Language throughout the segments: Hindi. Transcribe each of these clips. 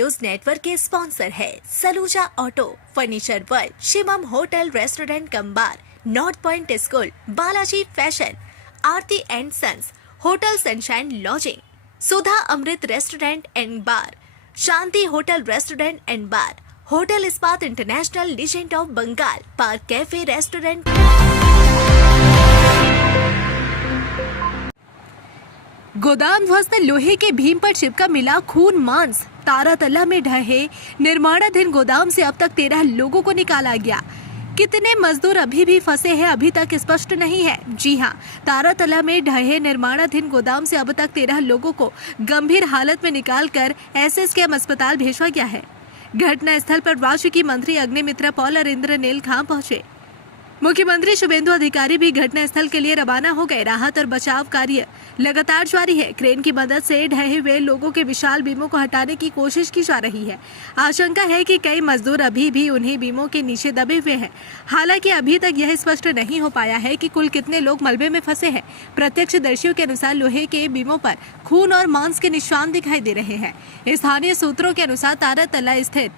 न्यूज नेटवर्क के स्पॉन्सर है Saluja auto, furniture world, Shivam hotel restaurant cum bar, north point school, Balaji fashion, Aarti and sons, hotel sunshine lodging, Sudha Amrit restaurant and bar, Shanti hotel restaurant and bar, hotel Ispat international legend of Bengal, park cafe restaurant. गोदाम ध्वस्त, लोहे के भीम पर चिपका मिला खून मांस। तारातला में ढहे निर्माणाधीन गोदाम से अब तक 13 लोगों को निकाला गया। कितने मजदूर अभी भी फंसे हैं अभी तक स्पष्ट नहीं है। जी हां, तारातला में ढहे निर्माणाधीन गोदाम से अब तक 13 लोगों को गंभीर हालत में निकालकर एसएसकेएम अस्पताल भेजा गया है। घटना स्थल पर राज्य की मंत्री अग्निमित्रा पॉल और इंद्रनील खां पहुंचे। मुख्यमंत्री शुभेंदु अधिकारी भी घटना स्थल के लिए रवाना हो गए। राहत और बचाव कार्य लगातार जारी है। क्रेन की मदद से ढहे हुए लोगों के विशाल बीमों को हटाने की कोशिश की जा रही है। आशंका है कि कई मजदूर अभी भी उन्हीं बीमों के नीचे दबे हुए हैं। हालांकि अभी तक यह स्पष्ट नहीं हो पाया है कि कुल कितने लोग मलबे में फंसे हैं। प्रत्यक्षदर्शियों के अनुसार लोहे के बीमों पर खून और मांस के निशान दिखाई दे रहे हैं। स्थानीय सूत्रों के अनुसार तारातला स्थित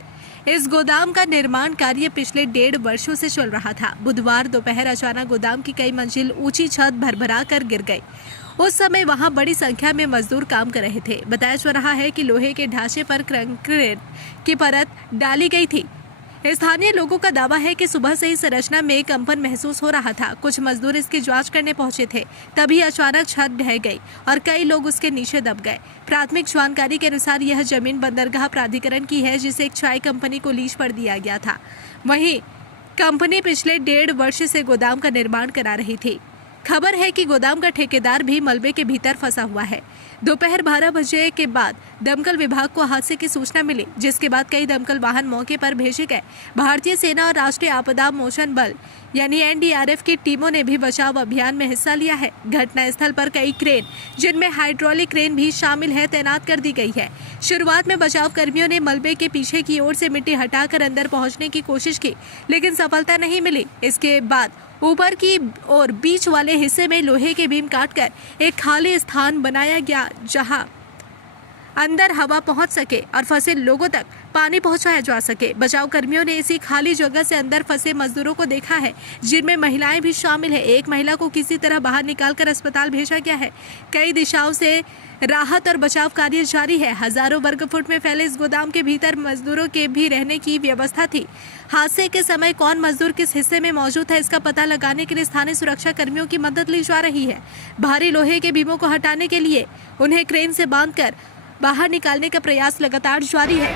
इस गोदाम का निर्माण कार्य पिछले 1.5 वर्षों से चल रहा था। बुधवार दोपहर अचानक गोदाम की कई मंजिल ऊंची छत भरभरा कर गिर गई। उस समय वहां बड़ी संख्या में मजदूर काम कर रहे थे। बताया जा रहा है कि लोहे के ढांचे पर कंक्रीट की परत डाली गई थी। स्थानीय लोगों का दावा है कि सुबह से ही संरचना में कंपन महसूस हो रहा था। कुछ मजदूर इसकी जांच करने पहुंचे थे, तभी अचानक छत ढह गई और कई लोग उसके नीचे दब गए। प्राथमिक जानकारी के अनुसार यह जमीन बंदरगाह प्राधिकरण की है, जिसे एक चाय कंपनी को लीज पर दिया गया था। वहीं कंपनी पिछले 1.5 वर्ष से गोदाम का निर्माण करा रही थी। खबर है कि गोदाम का ठेकेदार भी मलबे के भीतर फंसा हुआ है। दोपहर 12 बजे के बाद दमकल विभाग को हादसे की सूचना मिली, जिसके बाद कई दमकल वाहन मौके पर भेजे गए। भारतीय सेना और राष्ट्रीय आपदा मोचन बल यानी एनडीआरएफ की टीमों ने भी बचाव अभियान में हिस्सा लिया है। घटना स्थल पर कई क्रेन, जिनमें हाइड्रोलिक क्रेन भी शामिल है, तैनात कर दी गई है। शुरुआत में बचाव कर्मियों ने मलबे के पीछे की ओर से मिट्टी हटाकर अंदर पहुंचने की कोशिश की, लेकिन सफलता नहीं मिली। इसके बाद ऊपर की और बीच वाले हिस्से में लोहे के बीम काटकर एक खाली स्थान बनाया गया, जहां अंदर हवा पहुंच सके और फंसे लोगों तक पानी पहुंचाया जा सके। बचाव कर्मियों ने इसी खाली जगह से अंदर फंसे मजदूरों को देखा है, जिनमें महिलाएं भी शामिल है। एक महिला को किसी तरह बाहर निकालकर अस्पताल भेजा गया है। कई दिशाओं से राहत और बचाव कार्य जारी है। हजारों वर्ग फुट में फैले इस गोदाम के भीतर मजदूरों के भी रहने की व्यवस्था थी। हादसे के समय कौन मजदूर किस हिस्से में मौजूद है, इसका पता लगाने के लिए स्थानीय सुरक्षा कर्मियों की मदद ली जा रही है। भारी लोहे के बीमों को हटाने के लिए उन्हें क्रेन से बांधकर बाहर निकालने का प्रयास लगातार जारी है।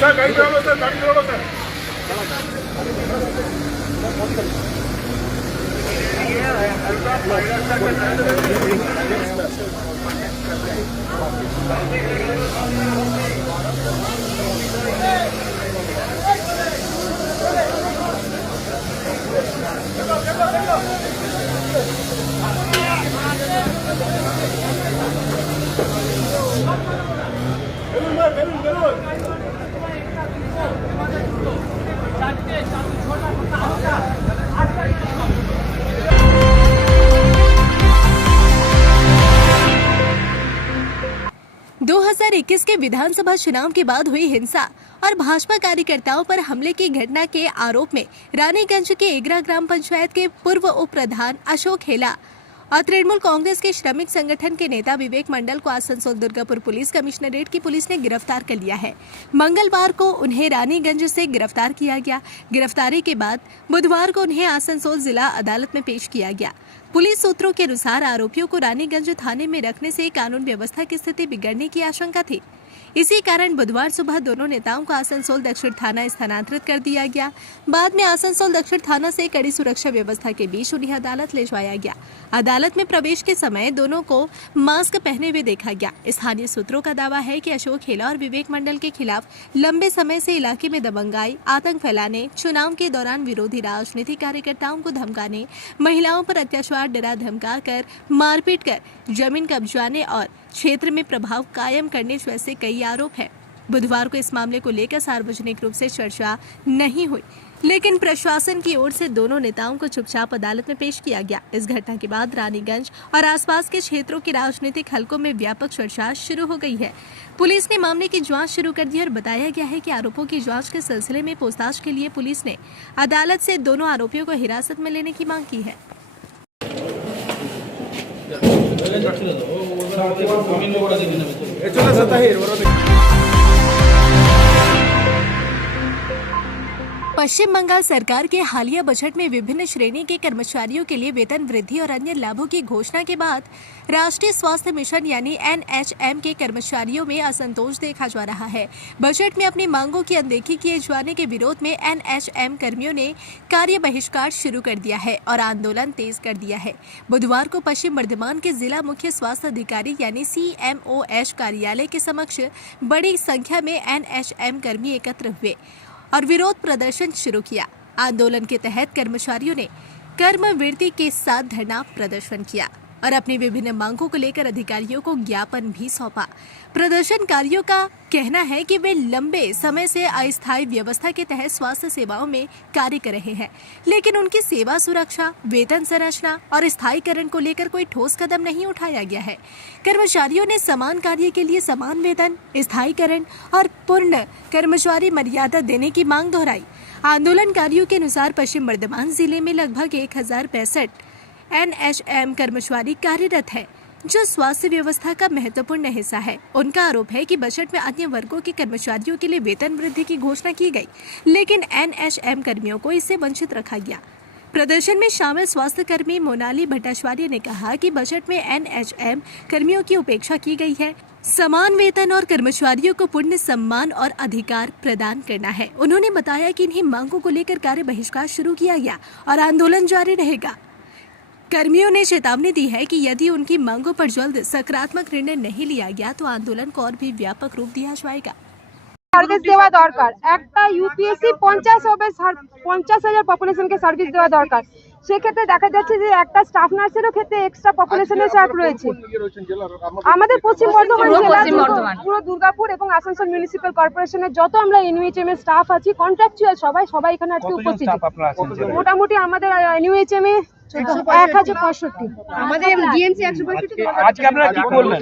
सर गाड़ी चला लो, सर गाड़ी चला लो, सर। के विधानसभा चुनाव के बाद हुई हिंसा और भाजपा कार्यकर्ताओं पर हमले की घटना के आरोप में रानीगंज के एगरा ग्राम पंचायत के पूर्व उप प्रधान अशोक हेला और तृणमूल कांग्रेस के श्रमिक संगठन के नेता विवेक मंडल को आसनसोल दुर्गापुर पुलिस कमिश्नरेट की पुलिस ने गिरफ्तार कर लिया है। मंगलवार को उन्हें रानीगंज से गिरफ्तार किया गया। गिरफ्तारी के बाद बुधवार को उन्हें आसनसोल जिला अदालत में पेश किया गया। पुलिस सूत्रों के अनुसार आरोपियों को रानीगंज थाने में रखने से कानून व्यवस्था की स्थिति बिगड़ने की आशंका थी। इसी कारण बुधवार सुबह दोनों नेताओं को आसनसोल दक्षिण थाना स्थानांतरित कर दिया गया। बाद में आसनसोल दक्षिण थाना से कड़ी सुरक्षा व्यवस्था के बीच उन्हें अदालत ले जाया गया। अदालत में प्रवेश के समय दोनों को मास्क पहने हुए देखा गया। स्थानीय सूत्रों का दावा है कि अशोक हेला और विवेक मंडल के खिलाफ लंबे समय से इलाके में दबंगाई, आतंक फैलाने, चुनाव के दौरान विरोधी राजनीतिक कार्यकर्ताओं को धमकाने, महिलाओं पर अत्याचार, डरा धमका कर, मारपीट कर, जमीन कब्जाने और क्षेत्र में प्रभाव कायम करने जैसे कई आरोप हैं। बुधवार को इस मामले को लेकर सार्वजनिक रूप से चर्चा नहीं हुई। लेकिन प्रशासन की ओर से दोनों नेताओं को चुपचाप अदालत में पेश किया गया। इस घटना के बाद रानीगंज और आसपास के क्षेत्रों के राजनीतिक हलकों में व्यापक चर्चा शुरू हो गई है। पुलिस ने मामले की जांच शुरू कर दी और बताया गया है कि आरोपों की जांच के सिलसिले में पूछताछ के लिए पुलिस ने अदालत से दोनों आरोपियों को हिरासत में लेने की मांग की है। पश्चिम बंगाल सरकार के हालिया बजट में विभिन्न श्रेणी के कर्मचारियों के लिए वेतन वृद्धि और अन्य लाभों की घोषणा के बाद राष्ट्रीय स्वास्थ्य मिशन यानी NHM के कर्मचारियों में असंतोष देखा जा रहा है। बजट में अपनी मांगों की अनदेखी किए जाने के विरोध में NHM कर्मियों ने कार्य बहिष्कार शुरू कर दिया है और आंदोलन तेज कर दिया है। बुधवार को पश्चिम बर्धमान के जिला मुख्य स्वास्थ्य अधिकारी यानी CMOH कार्यालय के समक्ष बड़ी संख्या में NHM कर्मी एकत्र हुए और विरोध प्रदर्शन शुरू किया। आंदोलन के तहत कर्मचारियों ने कर्मविरति के साथ धरना प्रदर्शन किया और अपनी विभिन्न मांगों को लेकर अधिकारियों को ज्ञापन भी सौंपा। प्रदर्शनकारियों का कहना है कि वे लंबे समय से अस्थायी व्यवस्था के तहत स्वास्थ्य सेवाओं में कार्य कर रहे हैं, लेकिन उनकी सेवा सुरक्षा, वेतन संरचना और स्थायीकरण को लेकर कोई ठोस कदम नहीं उठाया गया है। कर्मचारियों ने समान कार्य के लिए समान वेतन, स्थायीकरण और पूर्ण कर्मचारी मर्यादा देने की मांग दोहराई। आंदोलनकारियों के अनुसार पश्चिम बर्धमान जिले में लगभग 1065 NHM कर्मचारी कार्यरत है, जो स्वास्थ्य व्यवस्था का महत्वपूर्ण हिस्सा है। उनका आरोप है कि बजट में अन्य वर्गों के कर्मचारियों के लिए वेतन वृद्धि की घोषणा की गई, लेकिन NHM कर्मियों को इससे वंचित रखा गया। प्रदर्शन में शामिल स्वास्थ्य कर्मी मोनाली भट्टाचार्य ने कहा कि बजट में NHM कर्मियों की उपेक्षा की गई है। समान वेतन और कर्मचारियों को पूर्ण सम्मान और अधिकार प्रदान करना है। उन्होंने बताया कि इन्हीं मांगों को लेकर कार्य बहिष्कार शुरू किया गया और आंदोलन जारी रहेगा। कर्मियों ने चेतावनी दी है कि यदि उनकी मांगों पर जल्द सकारात्मक निर्णय नहीं लिया गया तो आंदोलन को और भी व्यापक रूप दिया जाएगा। সার্ভিস দেওয়া দরকার, একটা ইউপিএসসি 50 হবে, 50,000 পপুলেশনকে সার্ভিস দেওয়া দরকার। সেক্ষেত্রে দেখা যাচ্ছে যে একটা স্টাফ নার্সেরও ক্ষেত্রে এক্সট্রা পপুলেশনের চাপ রয়েছে। আমাদের পশ্চিম বর্ধমান জেলার পুরো দুর্গাপুর এবং আসানসোল মিউনিসিপ্যাল কর্পোরেশনের যত আমরা NUHM এর স্টাফ আছি, কন্ট্রাকচুয়াল সবাই এখানে আজকে উপস্থিত। মোটামুটি আমাদের NUHM এ 1065, আমাদের ডিএমসি 165। আজকে আপনারা কি করলেন?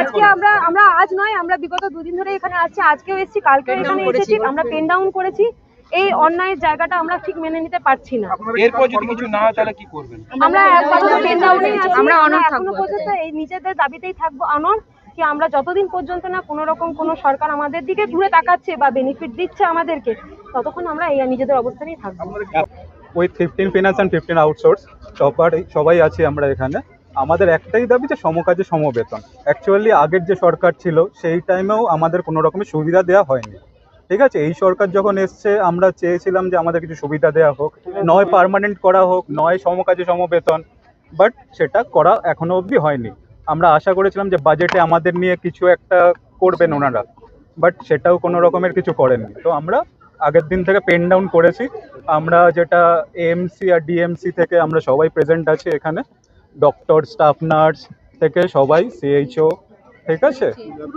আজকে আমরা আজ নয়, আমরা বিগত দুদিন ধরে এখানে আছি। আজকেও এসেছি, কালকেও এখানে এসেছি। আমরা পেন ডাউন করেছি। এই অন্যায়ের জায়গাটা আমরা ঠিক মেনে নিতে পারছি না। এরপর যদি কিছু না হয় তাহলে কি করবেন? আমরা একমাত্র পেন ডাউনে আছি। আমরা অনড় থাকবো, পর্যন্ত এই নিজেদের দাবিতেই থাকবো অনড়, কি আমরা যতদিন পর্যন্ত না কোনো রকম কোনো সরকার আমাদের দিকে ঘুরে তাকাচ্ছে বা বেনিফিট দিচ্ছে আমাদেরকে, ততক্ষণ আমরা এই নিজেদের অবস্থানেই থাকবো। ওই 15 ফিনান্স অ্যান্ড 15 আউটসোর্স সবাই আছি আমরা এখানে। আমাদের একটাই দাবি যে সমকাজে সমবেতন। অ্যাকচুয়ালি আগের যে সরকার ছিল সেই টাইমেও আমাদের কোনো রকমের সুবিধা দেওয়া হয়নি। ঠিক আছে, এই সরকার যখন এসছে আমরা চেয়েছিলাম যে আমাদের কিছু সুবিধা দেওয়া হোক, নয় পার্মানেন্ট করা হোক, নয় সমকাজে সমবেতন, বাট সেটা করা এখনো অবধি হয়নি। আমরা আশা করেছিলাম যে বাজেটে আমাদের নিয়ে কিছু একটা করবেন ওনারা, বাট সেটাও কোনো রকমের কিছু করেননি। তো আমরা আগের দিন থেকে পেন ডাউন করেছি। আমরা যেটা AMC আর DMC থেকে আমরা সবাই প্রেজেন্ট আছি এখানে, ডক্টর, স্টাফ নার্স থেকে সবাই, CHO, ঠিক আছে,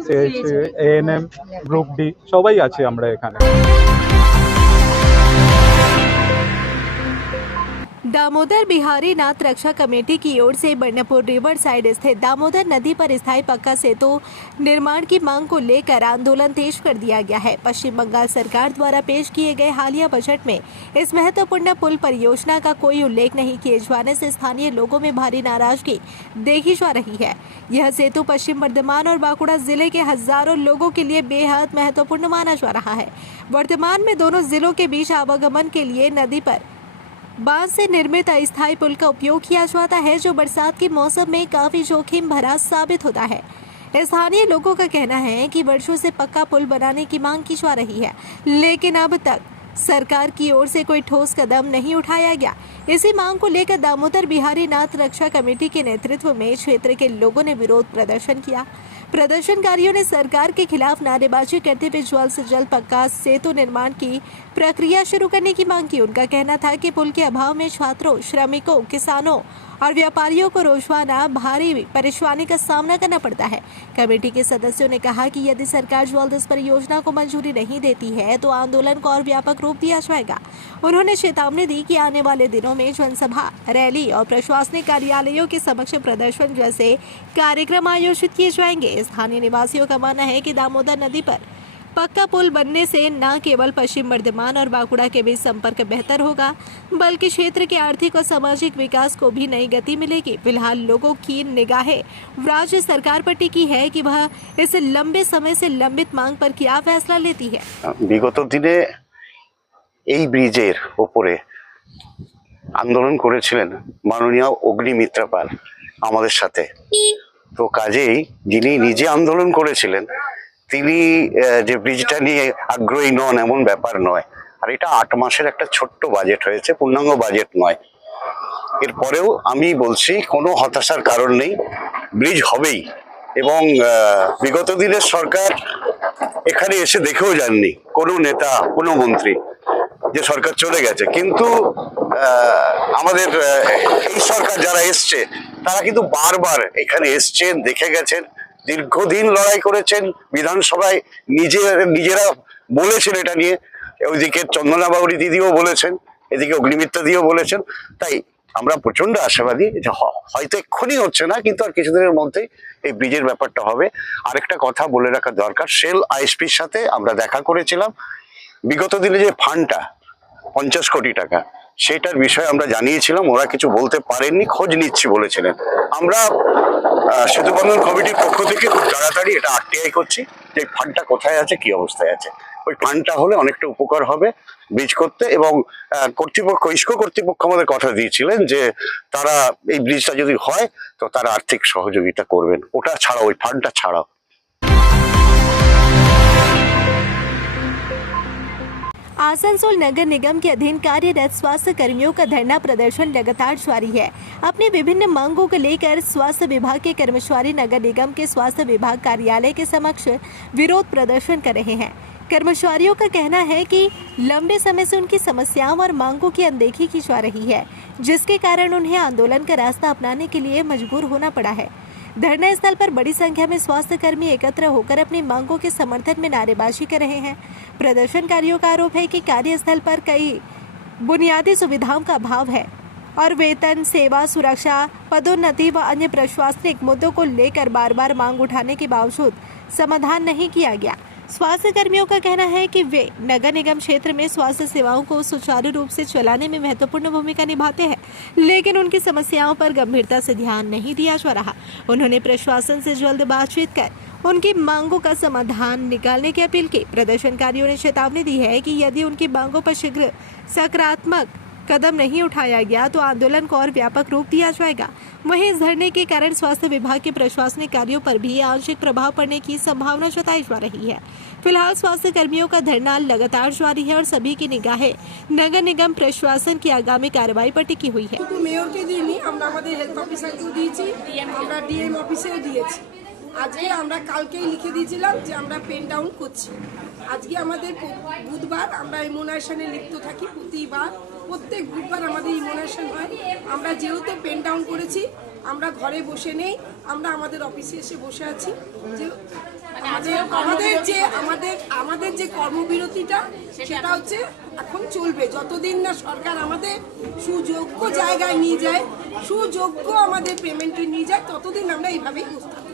CHO, ANM, গ্রুপ D সবাই আছি আমরা এখানে। दामोदर बिहारी नाथ रक्षा कमेटी की ओर से बर्नपुर रिवर साइड स्थित दामोदर नदी पर स्थायी पक्का सेतु निर्माण की मांग को लेकर आंदोलन तेज कर दिया गया है। पश्चिम बंगाल सरकार द्वारा पेश किए गए हालिया बजट में इस महत्वपूर्ण पुल परियोजना का कोई उल्लेख नहीं किए जाने से स्थानीय लोगों में भारी नाराजगी देखी जा रही है। यह सेतु पश्चिम बर्धमान और बांकुड़ा जिले के हजारों लोगों के लिए बेहद महत्वपूर्ण माना जा रहा है। वर्तमान में दोनों जिलों के बीच आवागमन के लिए नदी पर बांध से निर्मित अस्थायी पुल का उपयोग किया जाता है, जो बरसात के मौसम में काफी जोखिम भरा साबित होता है। स्थानीय लोगों का कहना है कि वर्षों से पक्का पुल बनाने की मांग की जा रही है, लेकिन अब तक सरकार की ओर से कोई ठोस कदम नहीं उठाया गया। इसी मांग को लेकर दामोदर बिहारी नाथ रक्षा कमेटी के नेतृत्व में क्षेत्र के लोगों ने विरोध प्रदर्शन किया। प्रदर्शनकारियों ने सरकार के खिलाफ नारेबाजी करते हुए जल्द से जल्द पक्का सेतु निर्माण की प्रक्रिया शुरू करने की मांग की। उनका कहना था कि पुल के अभाव में छात्रों, श्रमिकों, किसानों और व्यापारियों को रोजाना भारी परेशानी का सामना करना पड़ता है। कमेटी के सदस्यों ने कहा कि यदि सरकार जल्द इस परियोजना को मंजूरी नहीं देती है तो आंदोलन को और व्यापक व्यापक रूप दिया जाएगा। उन्होंने चेतावनी दी कि आने वाले दिनों में जनसभा, रैली और प्रशासनिक कार्यालयों के समक्ष प्रदर्शन जैसे कार्यक्रम आयोजित किए जाएंगे। स्थानीय निवासियों का मानना है कि दामोदर नदी पर पक्का पुल बनने से न केवल पश्चिम बर्धमान और बांकुड़ा के बीच संपर्क बेहतर होगा, बल्कि क्षेत्र के आर्थिक और सामाजिक विकास को भी नई गति मिलेगी। फिलहाल लोगों की निगाहें राज्य सरकार पर टिकी है कि वह इस लंबे समय से लंबित मांग पर क्या फैसला लेती है। বিগত দিনে এই ব্রিজের উপরে আন্দোলন করেছিলেন মাননীয় অগ্নিমিত্রা পাল আমাদের সাথে। তো কাজেই যিনি নিজে আন্দোলন করেছিলেন তিনি যে ব্রিজটা নিয়ে আগ্রহী নন এমন ব্যাপার নয়। আর এটা 8 মাসের একটা ছোট্ট বাজেট হয়েছে, পূর্ণাঙ্গ বাজেট নয়। এরপরেও আমি বলছি কোনো হতাশার কারণ নেই, ব্রিজ হবেই। এবং বিগত দিনের সরকার এখানে এসে দেখেও যাননি কোনো নেতা, কোনো মন্ত্রী, যে সরকার চলে গেছে। কিন্তু আমাদের এই সরকার যারা এসছে তারা কিন্তু বারবার এখানে এসছেন, দেখে গেছেন, দীর্ঘদিন লড়াই করেছেন। বিধানসভায় নিজেরা বলেছেন এটা নিয়ে, ওইদিকে চন্দনা বাউরি দিদিও বলেছেন, এদিকে অগ্নিমিত্রা দিদিও বলেছেন। তাই আমরা প্রচন্ড আশাবাদী যে হয়তো এক্ষুনি হচ্ছে না, কিন্তু আর কিছুদিনের মধ্যেই এই ব্রিজের ব্যাপারটা হবে। আরেকটা কথা বলে রাখা দরকার, শেল আইএসপির সাথে আমরা দেখা করেছিলাম। বিগত দিনে যে ফান্ডটা 50 কোটি টাকা, সেটার বিষয়ে আমরা জানিয়েছিলাম, ওরা কিছু বলতে পারেননি, খোঁজ নিচ্ছি বলেছিলেন। আমরা সেতু বন্ধন কমিটির পক্ষ থেকে খুব তাড়াতাড়ি এটা আরটিআই করছি যে ফান্ডটা কোথায় আছে, কি অবস্থায় আছে। ওই ফান্ডটা হলে অনেকটা উপকার হবে ব্রিজ করতে। এবং কর্তৃপক্ষ, ইস্কো কর্তৃপক্ষ আমাদের কথা দিয়েছিলেন যে তারা এই ব্রিজটা যদি হয় তো তারা আর্থিক সহযোগিতা করবেন, ওটা ছাড়াও, ওই ফান্ডটা ছাড়াও। आसनसोल नगर निगम के अधीन कार्यरत स्वास्थ्य कर्मियों का धरना प्रदर्शन लगातार जारी है। अपनी विभिन्न मांगों को लेकर स्वास्थ्य विभाग के कर्मचारी नगर निगम के स्वास्थ्य विभाग कार्यालय के समक्ष विरोध प्रदर्शन कर रहे हैं। कर्मचारियों का कहना है कि लंबे समय से उनकी समस्याओं और मांगों की अनदेखी की जा रही है, जिसके कारण उन्हें आंदोलन का रास्ता अपनाने के लिए मजबूर होना पड़ा है। धरना स्थल पर बड़ी संख्या में स्वास्थ्य कर्मी एकत्र होकर अपनी मांगों के समर्थन में नारेबाजी कर रहे हैं। प्रदर्शनकारियों का आरोप है कि कार्यस्थल पर कई बुनियादी सुविधाओं का अभाव है और वेतन, सेवा, सुरक्षा, पदोन्नति व अन्य प्रशासनिक मुद्दों को लेकर बार बार मांग उठाने के बावजूद समाधान नहीं किया गया। स्वास्थ्य कर्मियों का कहना है कि वे नगर निगम क्षेत्र में स्वास्थ्य सेवाओं को सुचारू रूप से चलाने में महत्वपूर्ण भूमिका निभाते हैं, लेकिन उनकी समस्याओं पर गंभीरता से ध्यान नहीं दिया जा रहा। उन्होंने प्रशासन से जल्द बातचीत कर उनकी मांगों का समाधान निकालने की अपील की। प्रदर्शनकारियों ने चेतावनी दी है कि यदि उनकी मांगों पर शीघ्र सकारात्मक कदम नहीं उठाया गया तो आंदोलन को और व्यापक रूप दिया जाएगा। वहीं इस धरने के कारण स्वास्थ्य विभाग के प्रशासनिक कार्यों पर भी आंशिक प्रभाव पड़ने की संभावना जताई जा रही है। फिलहाल स्वास्थ्य कर्मियों का धरना लगातार जारी है और सभी की निगाहें नगर निगम प्रशासन की आगामी कार्रवाई पर टिकी हुई है। মেয়রকে দিইনি, আমরা আমাদের হেলথ অফিসারকেও দিয়েছি, আমরা ডিএম অফিসেও দিয়েছি। আজকে আমরা কালকেই লিখে দিয়েছিলাম যে আমরা পেন ডাউন করছি। আজকে আমাদের বুধবার আমরা ইমিউনাইজেশনে লিপ্ত থাকি, প্রত্যেক বুধবার আমাদের ইমিউনাইজেশন হয়। আমরা যেহেতু পেন ডাউন করেছি, আমরা ঘরে বসে নেই, আমরা আমাদের অফিসে এসে বসে আছি। যে আমাদের যে কর্মবিরতিটা সেটা হচ্ছে এখন চলবে যতদিন না সরকার আমাদের সুযোগ্য জায়গায় নিয়ে যায়, সুযোগ্য আমাদের পেমেন্টে নিয়ে যায়, ততদিন আমরা এইভাবেই বসে থাকবো।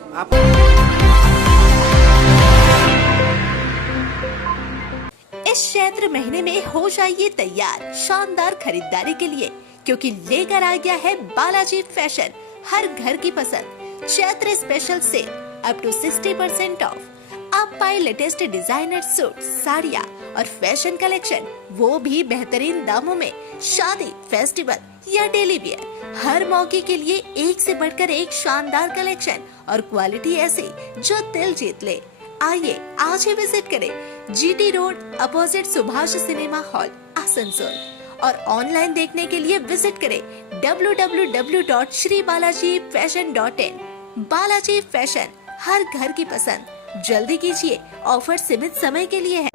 इस चैत्र महीने में हो जाइए तैयार शानदार खरीदारी के लिए, क्योंकि लेकर आ गया है बालाजी फैशन हर घर की पसंद Chaitra special sale up to 60% off. आप पाए लेटेस्ट डिजाइनर सूट, साड़ियाँ और फैशन कलेक्शन, वो भी बेहतरीन दामों में। शादी, फेस्टिवल या डेली वियर, हर मौके के लिए एक से बढ़कर एक शानदार कलेक्शन और क्वालिटी ऐसी जो दिल जीत ले। आइए आज ही विजिट करें GT road opposite Subhash cinema hall Asansol, और ऑनलाइन देखने के लिए विजिट करें www.shribalaji.fashion.in। बालाजी फैशन हर घर की पसंद, जल्दी कीजिए, ऑफर सीमित समय के लिए है।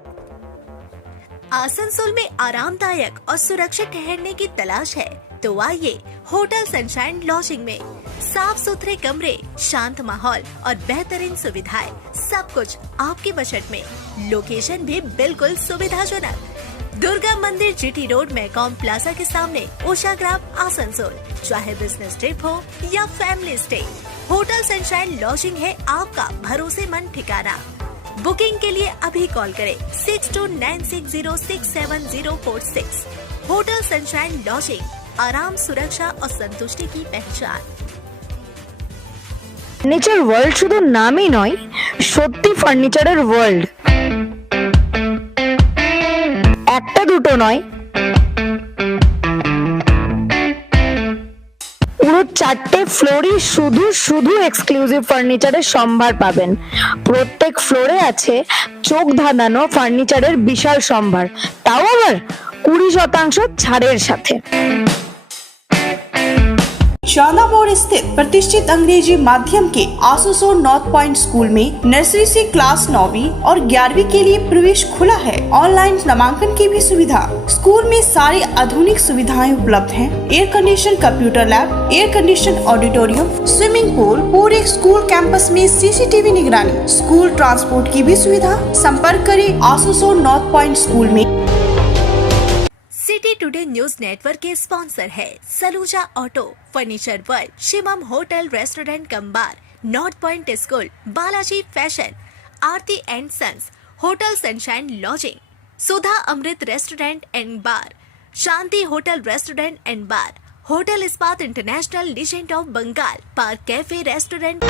आसनसोल में आरामदायक और सुरक्षित ठहरने की तलाश है तो आइए होटल सनशाइन लॉजिंग में। साफ सुथरे कमरे, शांत माहौल और बेहतरीन सुविधाएं, सब कुछ आपके बजट में। लोकेशन भी बिल्कुल सुविधाजनक। दुर्गा मंदिर जीटी रोड मैकॉम प्लाजा के सामने उषाग्राम आसनसोल। चाहे बिजनेस ट्रिप हो या family stay, hotel sunshine lodging है आपका भरोसेमंद ठिकाना। बुकिंग के लिए अभी कॉल करें 6296067046। होटल सनशाइन लॉजिंग, आराम, सुरक्षा और संतुष्टि की पहचान। ফার্নিচার ওয়ার্ল্ড শুধু নামই নয়, সত্যি ফার্নিচারের ওয়ার্ল্ড। একটা দুটো নয়, পুরো 4টে ফ্লোরই শুধু শুধু এক্সক্লুসিভ ফার্নিচারের সম্ভার পাবেন। প্রত্যেক ফ্লোরে আছে চোখ ধাঁধানো ফার্নিচারের বিশাল সম্ভার, তাও আবার 20% ছাড়ের সাথে। शाला मोड़ स्थित प्रतिष्ठित अंग्रेजी माध्यम के आसुसोर नॉर्थ पॉइंट स्कूल में नर्सरी से क्लास 9वीं और 11वीं के लिए प्रवेश खुला है। ऑनलाइन नामांकन की भी सुविधा। स्कूल में सारी आधुनिक सुविधाएं उपलब्ध हैं। Air condition computer lab, air condition auditorium, swimming pool, पूरे स्कूल कैंपस में सीसीटीवी निगरानी, स्कूल ट्रांसपोर्ट की भी सुविधा। संपर्क करें आसुसोर नॉर्थ पॉइंट स्कूल में। सिटी टुडे न्यूज नेटवर्क के स्पॉन्सर है Saluja auto, furniture world, Shivam hotel restaurant cum bar, north point school, Balaji fashion, Aarti and sons, hotel sunshine lodging, Sudha Amrit restaurant and bar, Shanti hotel restaurant and bar, hotel Ispat international, legend of Bengal, park cafe restaurant.